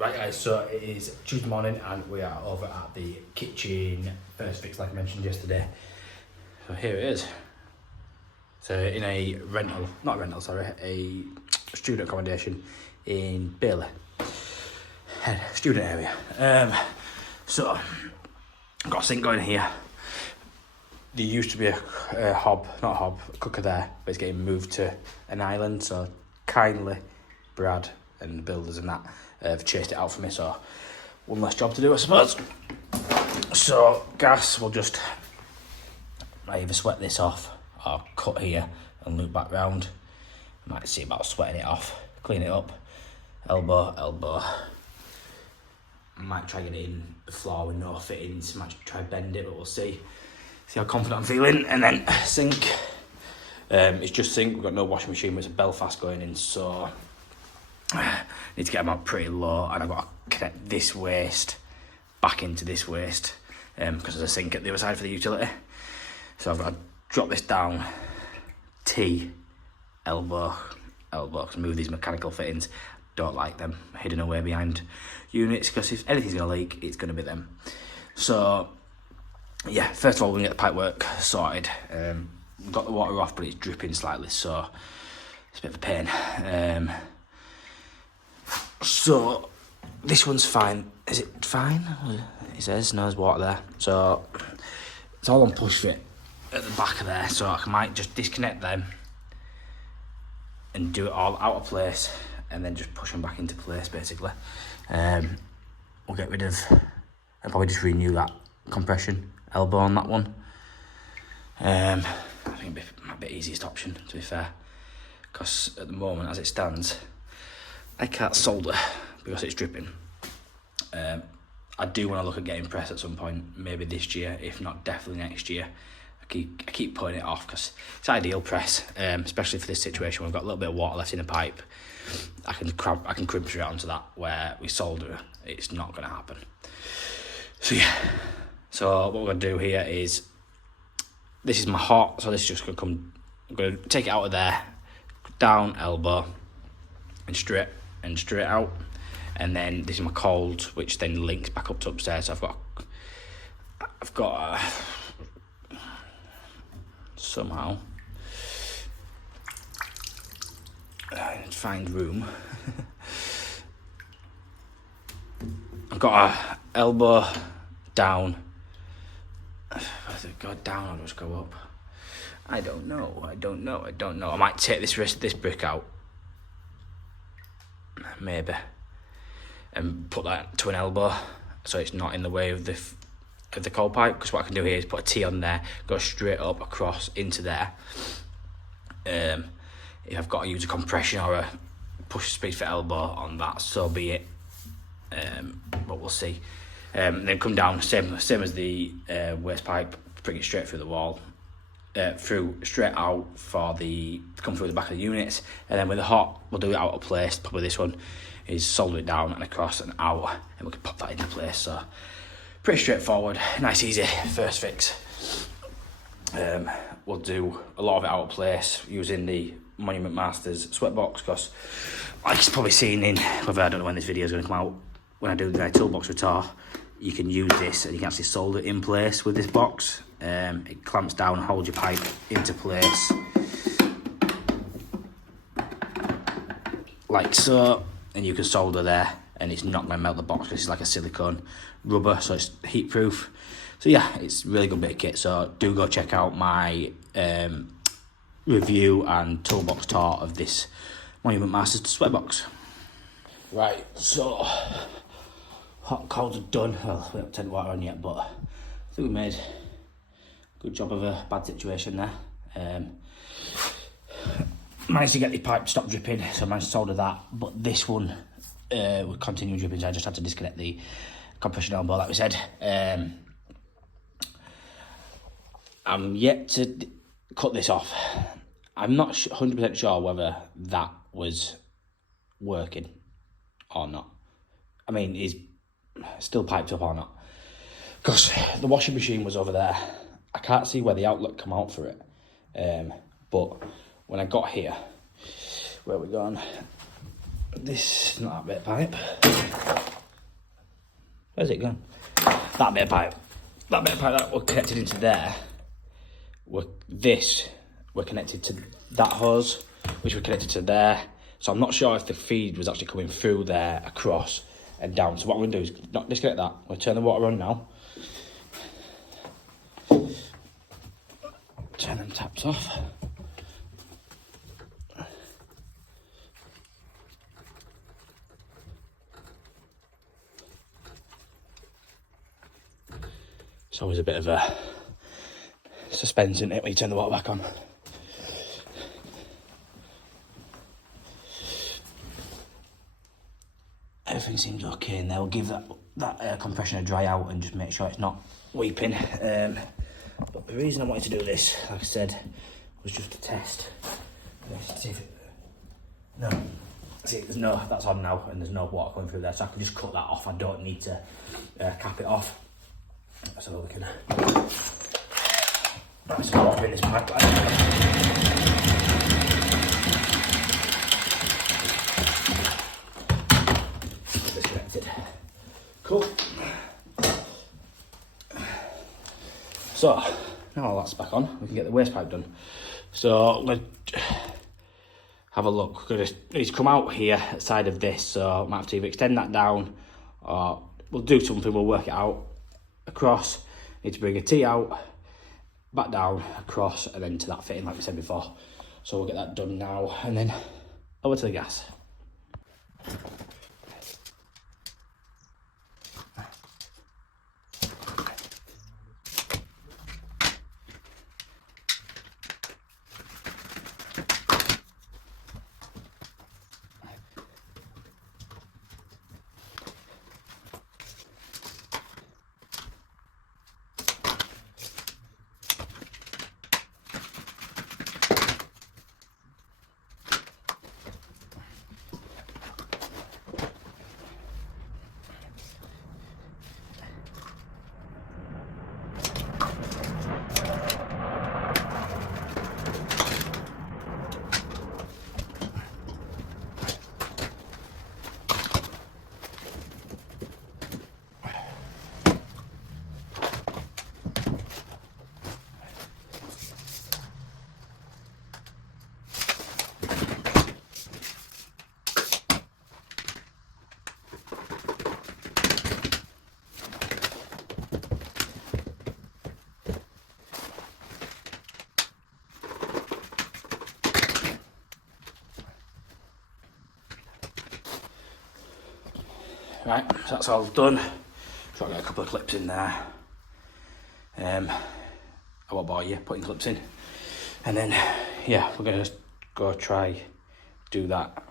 Right guys, so it is Tuesday morning and we are over at the kitchen first fix like I mentioned yesterday. So here it is. So in a student accommodation in Bailey, student area. So I've got a sink going here. There used to be a cooker there, but it's getting moved to an island, so kindly Brad and the builders and that have chased it out for me, so one less job to do I suppose. So gas, we'll just either sweat this off or cut here and loop back round. Might see about sweating it off, clean it up, elbow. Might try get it in the floor with no fittings, might try bend it, but we'll see how confident I'm feeling. And then sink, it's just sink, we've got no washing machine, but it's a Belfast going in, so need to get them out pretty low, and I've got to connect this waste back into this waste because there's a sink at the other side for the utility. So I've got to drop this down, T, elbow, because move these mechanical fittings. Don't like them hidden away behind units, because if anything's going to leak, it's going to be them. So yeah, first of all, we're going to get the pipework sorted. We've got the water off, but it's dripping slightly, so it's a bit of a pain. So this one's fine. Is it fine? It says no, there's water there. So it's all on push fit at the back of there, so I might just disconnect them and do it all out of place and then just push them back into place basically. We'll get rid of, I'll probably just renew that compression elbow on that one. I think it might be the easiest option, to be fair, because at the moment as it stands I can't solder because it's dripping. I do want to look at getting press at some point, maybe this year, if not definitely next year. I keep putting it off because it's ideal press, especially for this situation. We've got a little bit of water left in the pipe. I can crimp straight onto that. Where we solder, it's not going to happen. So yeah. So what we're going to do here is, this is my hot, so this is just going to come. I'm going to take it out of there, down elbow, and straight out, and then this is my cold, which then links back up to upstairs. So I've got somehow find room. I've got a elbow down. Does it go down or just go up? I don't know. I might take this brick out, maybe, and put that to an elbow so it's not in the way of the cold pipe, because what I can do here is put a T on there, go straight up across into there. If I've got to use a compression or a push speed for elbow on that, so be it, but we'll see. And then come down, same as the waste pipe, bring it straight through the wall, straight out come through the back of the units, and then with the hot we'll do it out of place. Probably this one is solder it down and across and out, and we can pop that into place. So pretty straightforward, nice easy first fix. We'll do a lot of it out of place using the Monument Masters sweatbox, because like you've probably seen in, whether I don't know when this video is going to come out, when I do the toolbox retard, you can use this and you can actually solder it in place with this box. It clamps down and holds your pipe into place like so, and you can solder there and it's not going to melt the box. This is like a silicone rubber, so it's heat proof. So yeah, it's a really good bit of kit, so do go check out my review and toolbox tour of this Monument Masters sweatbox. Right, so hot and cold are done. Well, we haven't turned water on yet, but I think we made a good job of a bad situation there. Managed to get the pipe to stop dripping, so I managed to solder that, but this one would continue dripping, so I just had to disconnect the compression elbow like we said. I'm yet to cut this off. I'm not 100% sure whether that was working or not. I mean, is still piped up or not, because the washing machine was over there. I can't see where the outlet come out for it, but when I got here, where we gone, this is not that bit of pipe, Where's it gone? That bit of pipe that we're connected into there, we're connected to that hose, which we're connected to there. So I'm not sure if the feed was actually coming through there, across and down. So what I'm going to do is not disconnect that. I'm going to turn the water on now. Turn them taps off. It's always a bit of a suspense, isn't it, when you turn the water back on. Everything seems okay in there. We'll give that air compression a dry out and just make sure it's not weeping. But the reason I wanted to do this, like I said, was just to test. See if that's on now and there's no water coming through there, so I can just cut that off. I don't need to cap it off. So we can put some water in this pipeline. Cool. So, now all that's back on, we can get the waste pipe done. So, let's have a look. We're going to need to come out here at the side of this, so I might have to either extend that down, or we'll do something, we'll work it out. Across, need to bring a T out, back down, across, and then to that fitting like we said before. So we'll get that done now, and then over to the gas. Right, so that's all done. So I've got a couple of clips in there. I won't bore you putting clips in. And then, yeah, we're going to go try do that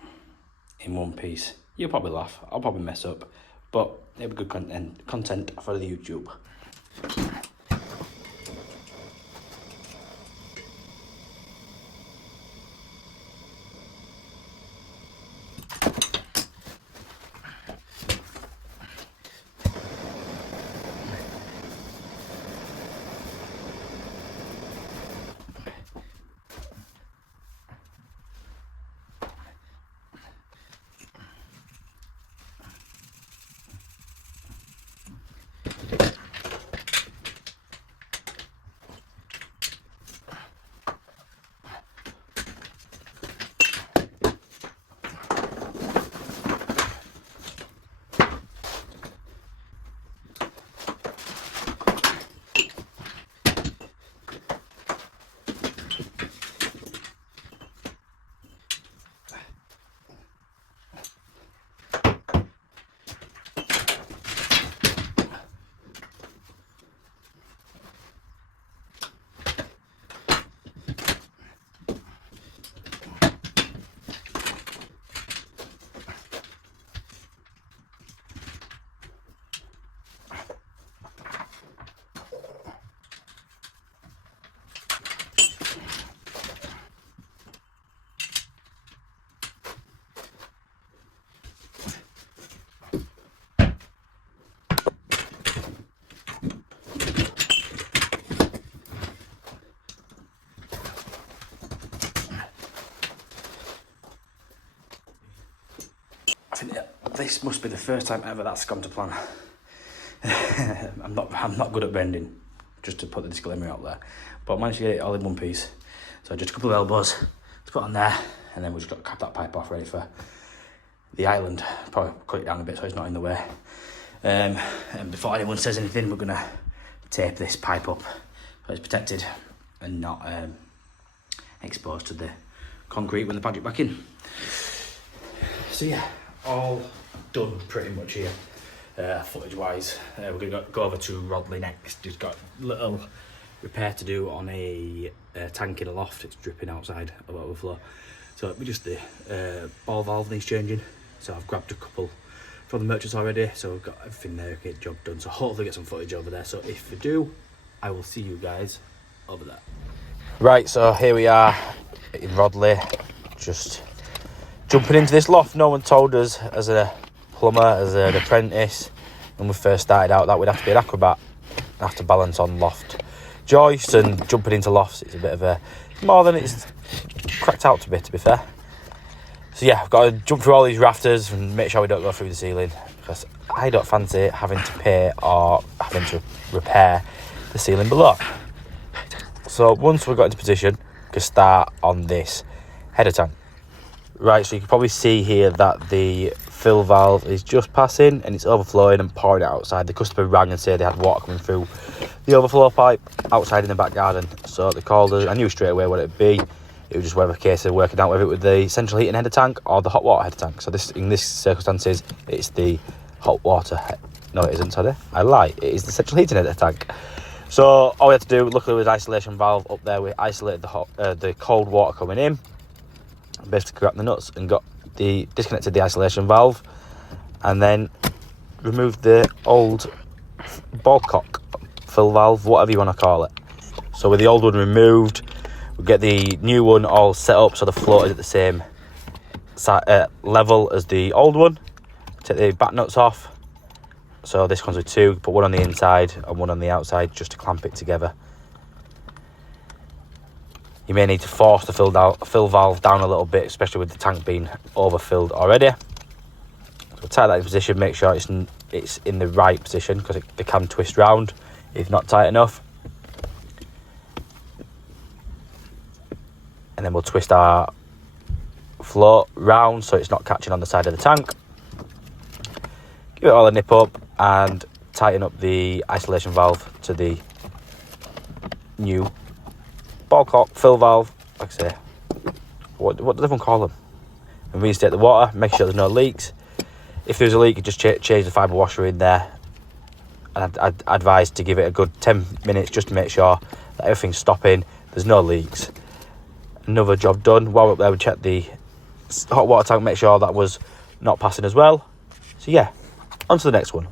in one piece. You'll probably laugh, I'll probably mess up, but it'll be good content for the YouTube. This must be the first time ever that's gone to plan. I'm not good at bending, just to put the disclaimer out there. But I managed to get it all in one piece. So just a couple of elbows to put on there, and then we've just got to cap that pipe off ready for the island. Probably cut it down a bit so it's not in the way. And before anyone says anything, we're gonna tape this pipe up so it's protected and not exposed to the concrete when they patch it back in. So yeah, all done pretty much here, footage wise. We're gonna go over to Rodley next. Just got a little repair to do on a tank in a loft. It's dripping outside of overflow, so it'll be just the ball valve needs changing. So I've grabbed a couple from the merchants already, so we've got everything there, get job done. So hopefully get some footage over there. So if we do, I will see you guys over there. Right, so here we are in Rodley, just jumping into this loft. No one told us as a plumber, as an apprentice, when we first started out, that we'd have to be an acrobat and have to balance on loft joists, and jumping into lofts, it's a bit of a, more than it's cracked out to be fair. So yeah, I've got to jump through all these rafters and make sure we don't go through the ceiling, because I don't fancy having to pay or having to repair the ceiling below. So once we've got into position, we can start on this header tank. Right, so you can probably see here that the fill valve is just passing and it's overflowing and pouring it outside. The customer rang and said they had water coming through the overflow pipe outside in the back garden. So they called us. I knew straight away what it'd be. It was just whether a case of working out whether it was the central heating header tank or the hot water header tank. So this, in this circumstances, it's the hot water. No, it isn't. Sorry, I lie. It is the central heating header tank. So all we had to do, luckily, was isolation valve up there. We isolated the cold water coming in. Basically, cracked the nuts and disconnected the isolation valve, and then removed the old ball cock fill valve, whatever you want to call it. So with the old one removed, we get the new one all set up so the float is at the same level as the old one. Take the back nuts off. So this comes with two, put one on the inside and one on the outside just to clamp it together. You may need to force the fill valve down a little bit, especially with the tank being overfilled already. So tie that in position, make sure it's in the right position, because it can twist round if not tight enough. And then we'll twist our float round so it's not catching on the side of the tank. Give it all a nip up and tighten up the isolation valve to the new ball cock fill valve. Like I say, what does everyone call them? And reinstate the water, make sure there's no leaks. If there's a leak, you just change the fibre washer in there. And I'd advise to give it a good 10 minutes just to make sure that everything's stopping, there's no leaks. Another job done. While we're up there, we check the hot water tank, make sure that was not passing as well. So yeah, on to the next one.